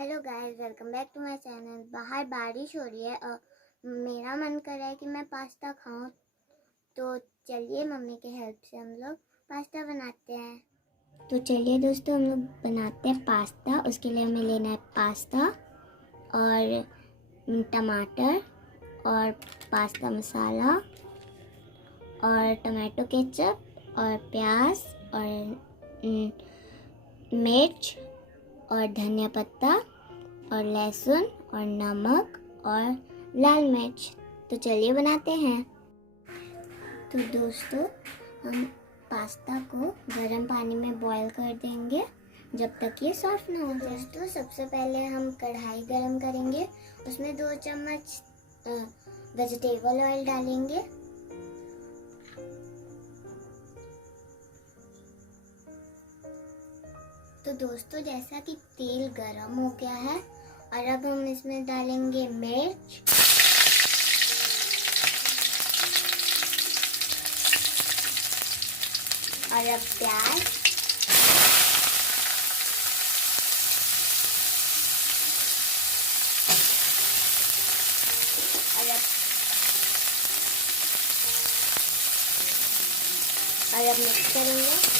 Hello guys, welcome back to my channel. बाहर बारिश हो रही है और मेरा मन कर रहा है कि मैं पास्ता खाऊं, तो चलिए मम्मी के हेल्प से हम लोग पास्ता बनाते हैं। तो चलिए दोस्तों, हम लोग बनाते हैं पास्ता। उसके लिए हमें लेना है पास्ता और टमाटर और पास्ता मसाला और टमाटो केचप और प्याज और मिर्च और धनिया पत्ता और लहसुन और नमक और लाल मिर्च। तो चलिए बनाते हैं। तो दोस्तों, हम पास्ता को गर्म पानी में बॉईल कर देंगे जब तक ये सॉफ्ट ना हो जाए। दोस्तों, सबसे पहले हम कढ़ाई गरम करेंगे, उसमें 2 चम्मच वेजिटेबल ऑयल डालेंगे। तो दोस्तों, जैसा कि तेल गरम हो गया है और अब हम इसमें डालेंगे मिर्च और अब प्याज और अब मिक्स करेंगे।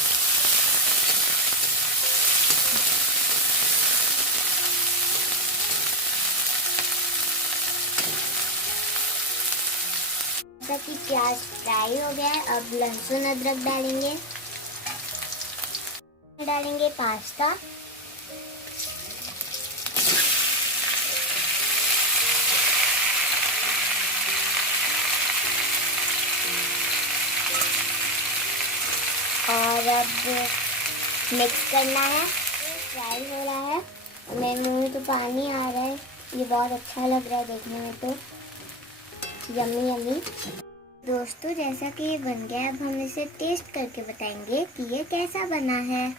जैसा कि प्याज फ्राई हो गया है, अब लहसुन अदरक डालेंगे पास्ता और अब मिक्स करना है। फ्राई हो रहा है, मेरे मुंह में तो पानी आ रहा है। ये बहुत अच्छा लग रहा है देखने में, तो यम्मी यम्मी। दोस्तों, जैसा कि ये बन गया है, अब हम इसे टेस्ट करके बताएंगे कि ये कैसा बना है।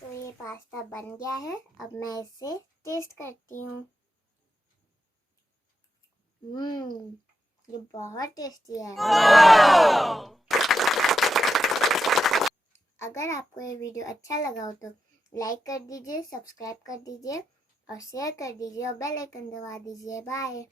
तो ये पास्ता बन गया है, अब मैं इसे टेस्ट करती हूँ। ये बहुत टेस्टी है। अगर आपको ये वीडियो अच्छा लगा हो तो लाइक कर दीजिए, सब्सक्राइब कर दीजिए और शेयर कर दीजिए और बेल आइकन दबा दीजिए। बाय।